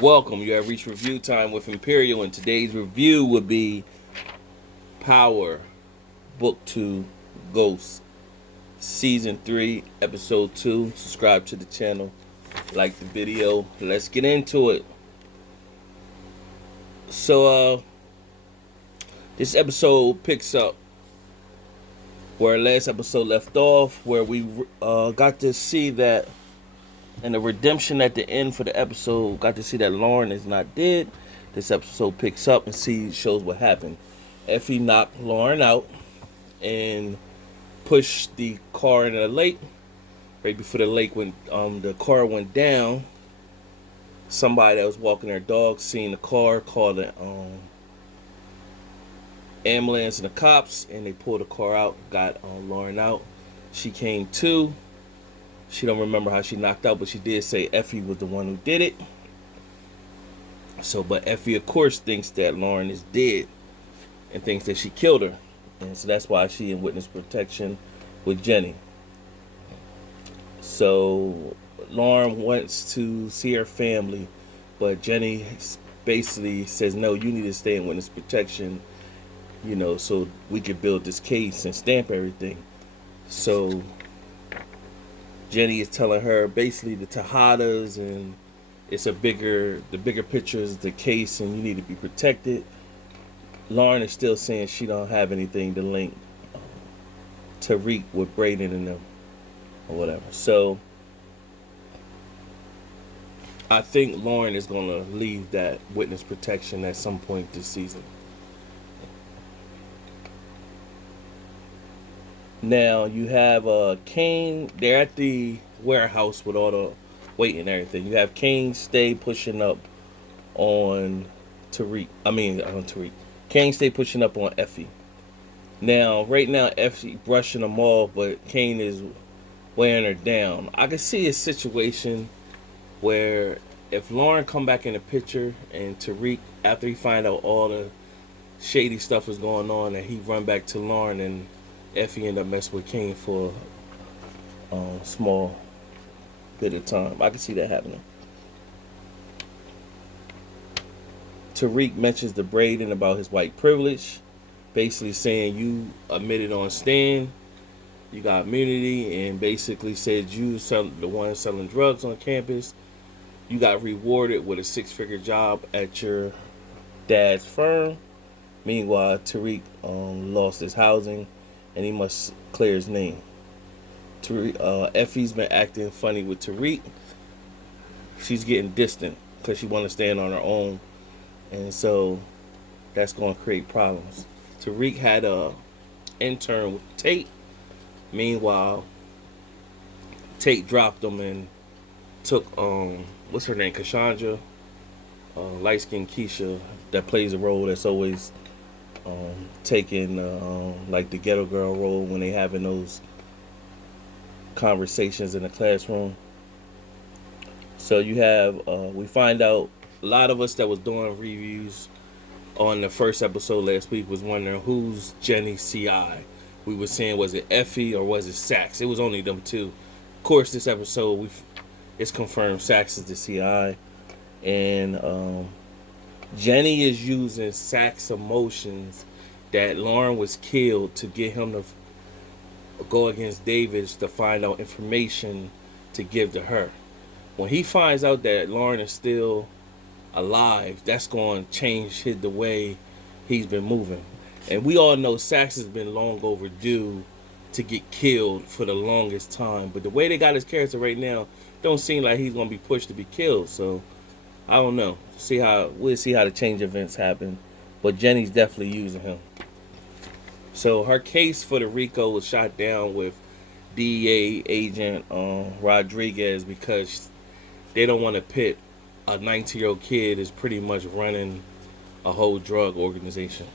Welcome. You have reached review time with Imperial, and today's review would be Power, Book 2, Ghost, Season 3, Episode 2. Subscribe to the channel, like the video. Let's get into it. So, this episode picks up where last episode left off, where we got to see that, and the redemption at the end for the episode, got to see that Lauren is not dead. This episode picks up and shows what happened. Effie knocked Lauren out and pushed the car into the lake. Right before the car went down, somebody that was walking their dog seen the car, called the ambulance and the cops, and they pulled the car out, got Lauren out. She came to. She don't remember how she knocked out, but she did say Effie was the one who did it. So, but Effie, of course, thinks that Lauren is dead and thinks that she killed her. And so that's why she in witness protection with Jenny. So Lauren wants to see her family, but Jenny basically says, no, you need to stay in witness protection, so we could build this case and stamp everything. So Jenny is telling her basically the Tejadas, and the bigger picture is the case, and you need to be protected. Lauren is still saying she don't have anything to link Tariq with Braydon and them or whatever. So I think Lauren is gonna leave that witness protection at some point this season. Now you have Kane. They're at the warehouse with all the weight and everything. You have Kane stay pushing up on Tariq. On Tariq. Kane stay pushing up on Effie. Now, right now, Effie brushing them off, but Kane is wearing her down. I can see a situation where if Lauren come back in the picture and Tariq, after he find out all the shady stuff is going on, and he run back to Lauren, and Effie end up messing with Kane for a small bit of time. I can see that happening. Tariq mentions to Braydon about his white privilege, basically saying you admitted on stand, you got immunity, and basically said you the one selling drugs on campus. You got rewarded with a 6-figure job at your dad's firm. Meanwhile, Tariq lost his housing, and he must clear his name. Effie's been acting funny with Tariq. She's getting distant because she want to stand on her own, and so that's going to create problems. Tariq had a intern with Tate. Meanwhile, Tate dropped him and took what's her name, Cassandra, light skinned Keisha, that plays a role that's always taking like the ghetto girl role when they having those conversations in the classroom. So you have we find out, a lot of us that was doing reviews on the first episode last week was wondering who's Jenny's CI. We were saying, was it Effie or was it Sax? It was only them two. Of course, this episode it's confirmed Sax is the CI, and Jenny is using Sax's emotions that Lauren was killed to get him to go against Davis to find out information to give to her. When he finds out that Lauren is still alive, that's going to change the way he's been moving. And we all know Sax has been long overdue to get killed for the longest time. But the way they got his character right now, don't seem like he's going to be pushed to be killed. So I don't know. We'll see how the change events happen. But Jenny's definitely using him. So her case for the RICO was shot down with DEA agent Rodriguez, because they don't want to pit a 19-year-old kid is pretty much running a whole drug organization.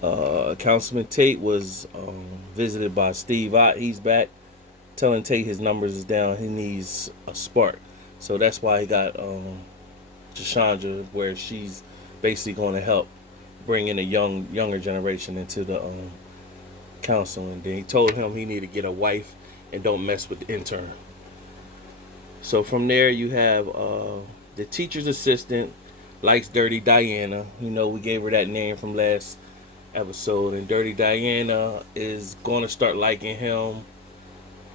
Councilman Tate was visited by Steve Ott. He's back, telling Tate his numbers is down. He needs a spark. So that's why he got Chandra, where she's basically going to help bring in a younger generation into the council. And then he told him he needed to get a wife and don't mess with the intern. So from there you have the teacher's assistant likes Dirty Diana. You know, we gave her that name from last episode, and Dirty Diana is going to start liking him.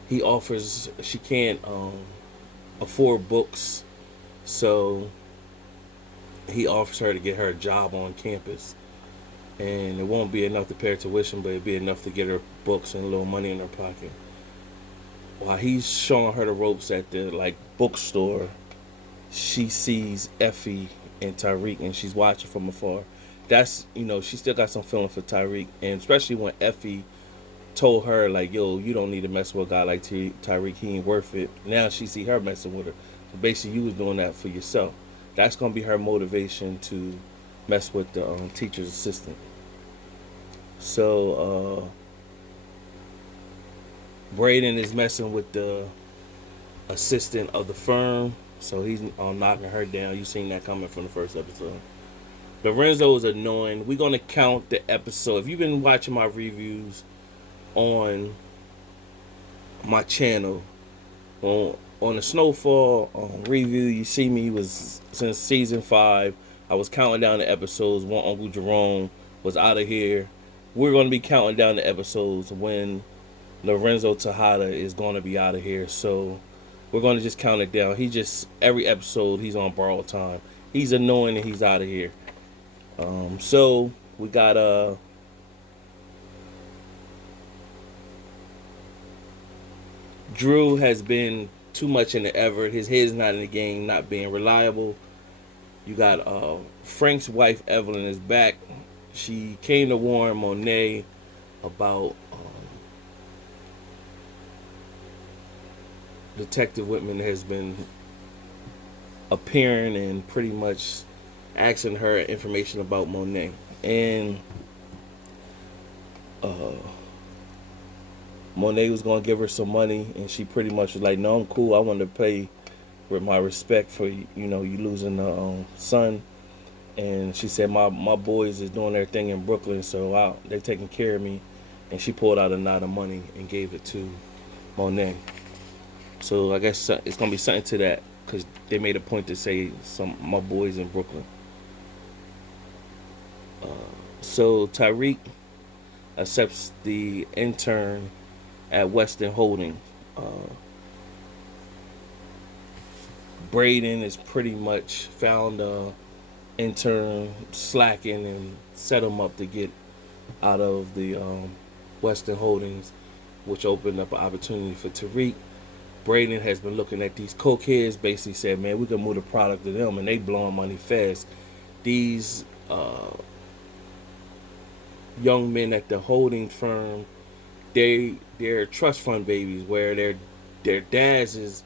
He offers, she can't afford books, so he offers her to get her a job on campus. And it won't be enough to pay her tuition, but it'll be enough to get her books and a little money in her pocket. While he's showing her the ropes at the bookstore, she sees Effie and Tariq, and she's watching from afar. That's, she still got some feeling for Tariq, and especially when Effie told her yo, you don't need to mess with a guy like Tariq, he ain't worth it. Now she see her messing with her. So basically, you was doing that for yourself. That's gonna be her motivation to mess with the teacher's assistant. So Braydon is messing with the assistant of the firm, so he's knocking her down. You seen that coming from the first episode. Lorenzo is annoying. We're gonna count the episode. If you've been watching my reviews on my channel, on the Snowfall review, you see me was since season 5. I was counting down the episodes when Uncle Jerome was out of here. We're going to be counting down the episodes when Lorenzo Tejada is going to be out of here. So we're going to just count it down. Every episode he's on borrowed time. He's annoying and he's out of here. So we got Drew has been too much in the Everett. His head's not in the game, not being reliable. You got Frank's wife Evelyn is back. She came to warn Monet about Detective Whitman has been appearing and pretty much asking her information about Monet. And Monet was going to give her some money, and she pretty much was like, no, I'm cool. I want to pay with my respect for, you losing a son. And she said, my boys is doing their thing in Brooklyn, so they're taking care of me. And she pulled out a knot of money and gave it to Monet. So I guess it's going to be something to that, because they made a point to say my boys in Brooklyn. So Tariq accepts the intern at Western Holding. Braydon is pretty much found intern slacking and set him up to get out of the Western Holdings, which opened up an opportunity for Tariq. Braydon has been looking at these cokeheads, basically said, man, we can move the product to them, and they blowing money fast. These young men at the holding firm, they're trust fund babies, where their dads is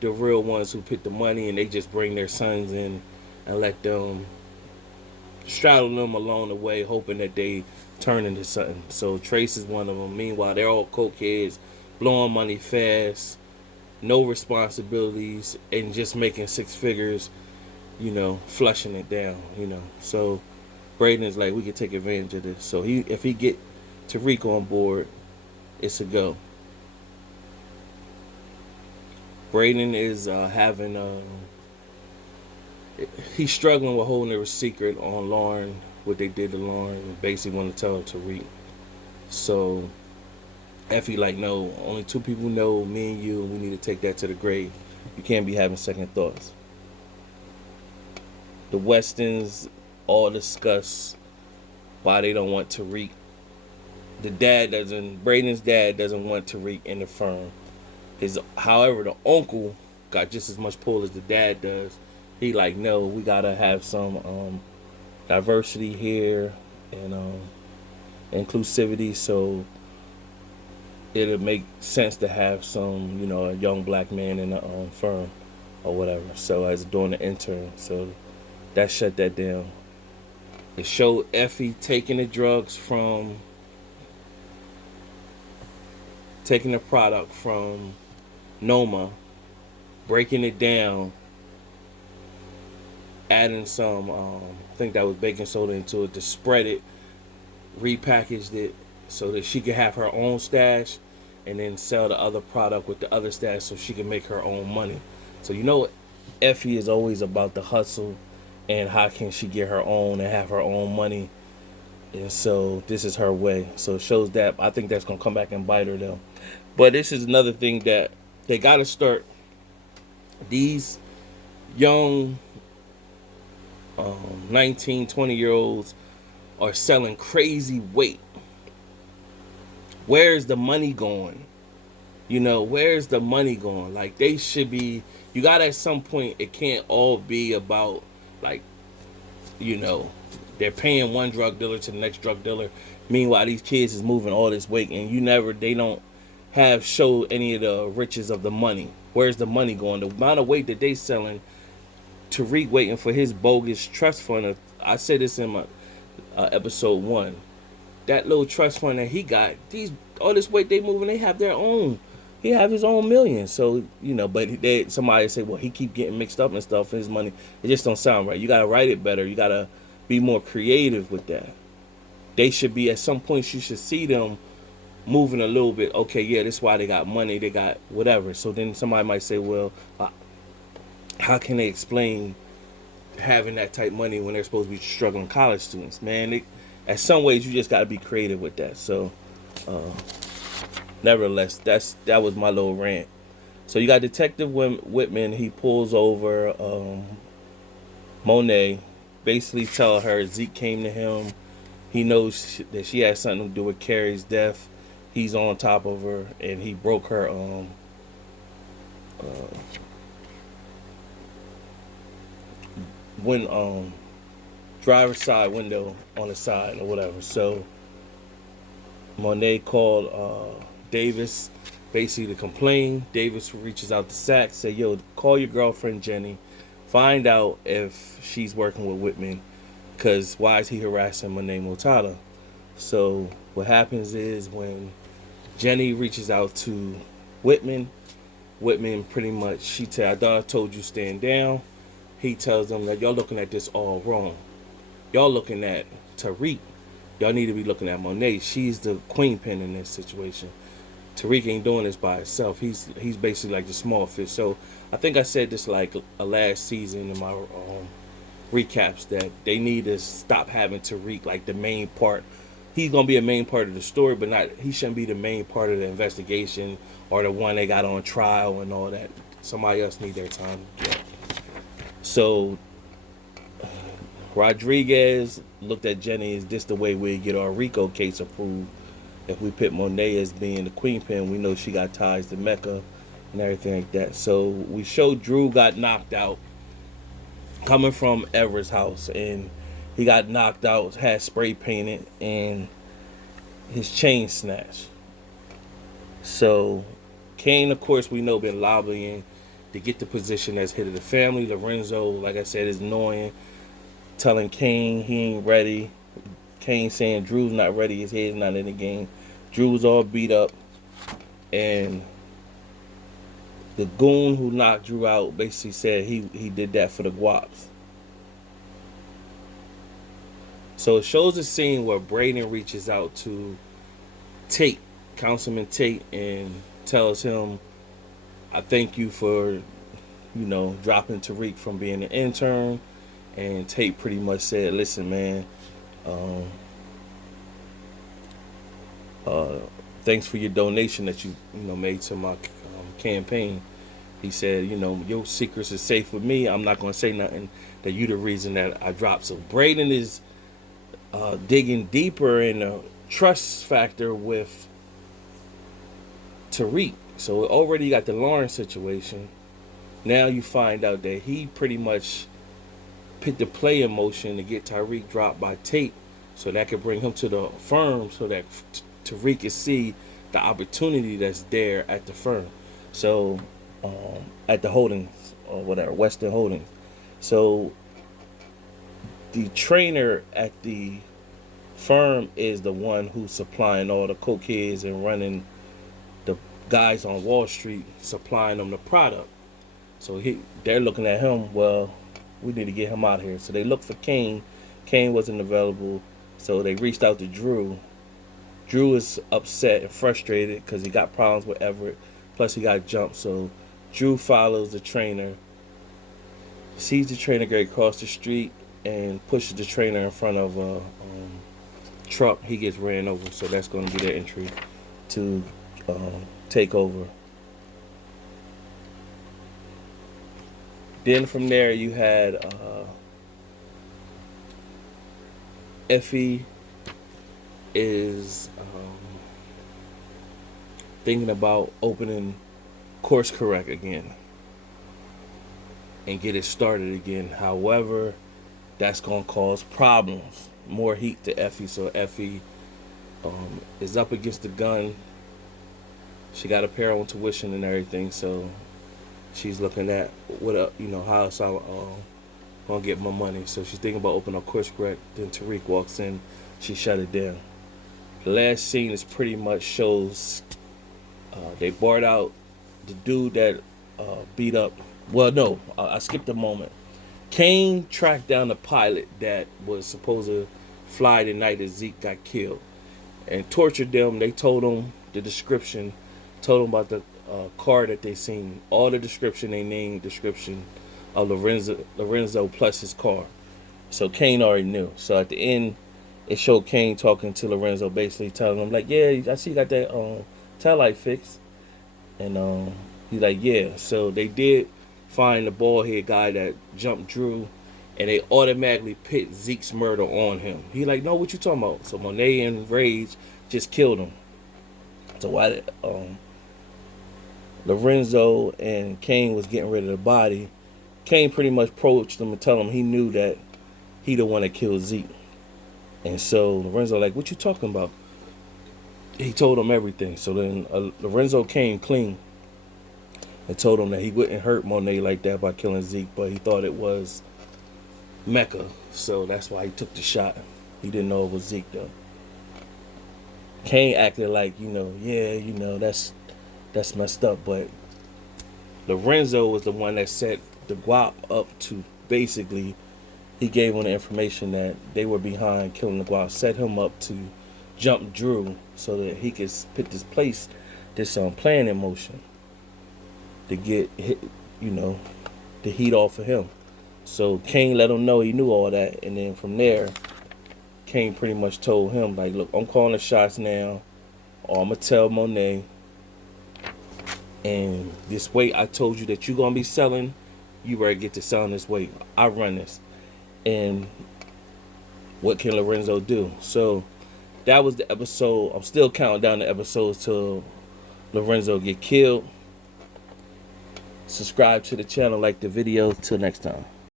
the real ones who put the money, and they just bring their sons in and let them straddle them along the way, hoping that they turn into something. So Trace is one of them. Meanwhile, they're all cokeheads, blowing money fast, no responsibilities, and just making 6 figures, flushing it down, So Braydon is like, we can take advantage of this. So if he get Tariq on board, it's a go. Braydon is he's struggling with holding a secret on Lauren, what they did to Lauren, and basically want to tell Tariq. So Effie like, no, only 2 people know, me and you, and we need to take that to the grave. You can't be having second thoughts. The Westons all discuss why they don't want Tariq. Braydon's dad doesn't want Tariq in the firm. However, the uncle got just as much pull as the dad does. He like, no, we gotta have some diversity here and inclusivity, so it'll make sense to have some, a young black man in the firm or whatever. So as doing the intern, so that shut that down. It showed Effie taking the product from Noma, breaking it down, adding some, I think that was baking soda into it to spread it, repackaged it so that she could have her own stash and then sell the other product with the other stash so she can make her own money. So Effie is always about the hustle and how can she get her own and have her own money. And so this is her way. So it shows that. I think that's gonna come back and bite her though. But this is another thing that they gotta start. These young 19, 20 year olds are selling crazy weight. Where's the money going? Where's the money going? Like, they should be, you got at some point, it can't all be about, like, you know, they're paying one drug dealer to the next drug dealer. Meanwhile, these kids is moving all this weight, and they don't have show any of the riches of the money. Where's the money going? The amount of weight that they selling, Tariq waiting for his bogus trust fund. I said this in my episode 1. That little trust fund that he got, all this weight they moving, they have their own. He have his own millions. So, but somebody say, well, he keep getting mixed up and stuff for his money. It just don't sound right. You got to write it better. You got to be more creative with that. They should be, at some point, you should see them moving a little bit. Okay, yeah, that's why they got money. They got whatever. So then somebody might say, well, how can they explain having that type of money when they're supposed to be struggling college students? Man, at some ways, you just got to be creative with that. So, nevertheless, that was my little rant. So you got Detective Whitman. He pulls over Monet, basically tell her Zeke came to him. He knows that she has something to do with Carrie's death. He's on top of her, and he broke her driver's side window on the side or whatever. So Monet called Davis basically to complain. Davis reaches out to Sack, say, yo, call your girlfriend Jenny, find out if she's working with Whitman, because why is he harassing Monet Motada? So what happens is, when Jenny reaches out to Whitman pretty much, she tell, I thought I told you stand down. He tells them that y'all looking at this all wrong. Y'all looking at Tariq. Y'all need to be looking at Monet. She's the queen pin in this situation. Tariq ain't doing this by himself. He's basically like the small fish. So I think I said this like last season in my recaps, that they need to stop having Tariq like the main part. He's gonna be a main part of the story, but he shouldn't be the main part of the investigation or the one they got on trial and all that. Somebody else need their time. Yeah. So Rodriguez looked at Jenny, is this the way we get our RICO case approved? If we put Monet as being the queen pin, we know she got ties to Mecca and everything like that. So we showed Drew got knocked out coming from Everett's house, and he got knocked out, had spray painted, and his chain snatched. So Kane, of course, we know, been lobbying to get the position as head of the family. Lorenzo, like I said, is annoying, telling Kane he ain't ready. Kane saying Drew's not ready, his head's not in the game. Drew's all beat up, and the goon who knocked Drew out basically said he did that for the guaps. So it shows a scene where Braydon reaches out to Tate, Councilman Tate, and tells him, I thank you for, dropping Tariq from being an intern. And Tate pretty much said, listen, man, thanks for your donation that you made to my campaign. He said, your secrets are safe with me. I'm not going to say nothing, that you the reason that I dropped. So Braydon is digging deeper in the trust factor with Tariq. So already you got the Lawrence situation. Now you find out that he pretty much put the play in motion to get Tariq dropped by Tate, so that could bring him to the firm, so that Tariq can see the opportunity that's there at the firm. So at the Holdings or whatever, Western Holdings. So the trainer at the firm is the one who's supplying all the cokeheads and running the guys on Wall Street, supplying them the product. So they're looking at him, well, we need to get him out of here. So they looked for Kane. Kane wasn't available, so they reached out to Drew. Drew is upset and frustrated because he got problems with Everett, plus he got jumped. So Drew follows the trainer sees the trainer get across the street and pushes the trainer in front of a truck. He gets ran over, so that's going to be their entry to take over. Then from there you had Effie is thinking about opening Course Correct again and get it started again. However, that's going to cause problems, more heat to Effie. So Effie is up against the gun. She got to pay her own tuition and everything, so she's looking at how else I gonna get my money. So she's thinking about opening up Course Correct. Then Tariq walks in, she shut it down. The last scene is pretty much shows they barred out the dude that beat up. Well, no, I skipped a moment. Kane tracked down the pilot that was supposed to fly the night that Zeke got killed and tortured them. They told him the description, told him about the car that they seen, all the description, they named description of Lorenzo plus his car. So Kane already knew. So at the end, it showed Kane talking to Lorenzo, basically telling him like, "Yeah, I see you got that tail light fixed," and he's like, "Yeah." So they did find the bald head guy that jumped Drew, and they automatically pit Zeke's murder on him. He like, "No, what you talking about?" So Monet in rage just killed him. So while Lorenzo and Kane was getting rid of the body, Kane pretty much approached him and told him he knew that he the one that killed Zeke. And so Lorenzo like, "What you talking about?" He told him everything. So then Lorenzo came clean and told him that he wouldn't hurt Monet like that by killing Zeke, but he thought it was Mecca. So that's why he took the shot. He didn't know it was Zeke though. Kane acted like, that's messed up, but Lorenzo was the one that set the guap up to basically, he gave him the information that they were behind killing the guap, set him up to jump Drew so that he could put this plan in motion to get hit, the heat off of him. So Kane let him know he knew all that, and then from there, Kane pretty much told him like, "Look, I'm calling the shots now, or I'm gonna tell Monet. And this weight I told you that you're going to be selling, you better get to selling this weight. I run this." And what can Lorenzo do? So that was the episode. I'm still counting down the episodes till Lorenzo get killed. Subscribe to the channel, like the video. Till next time.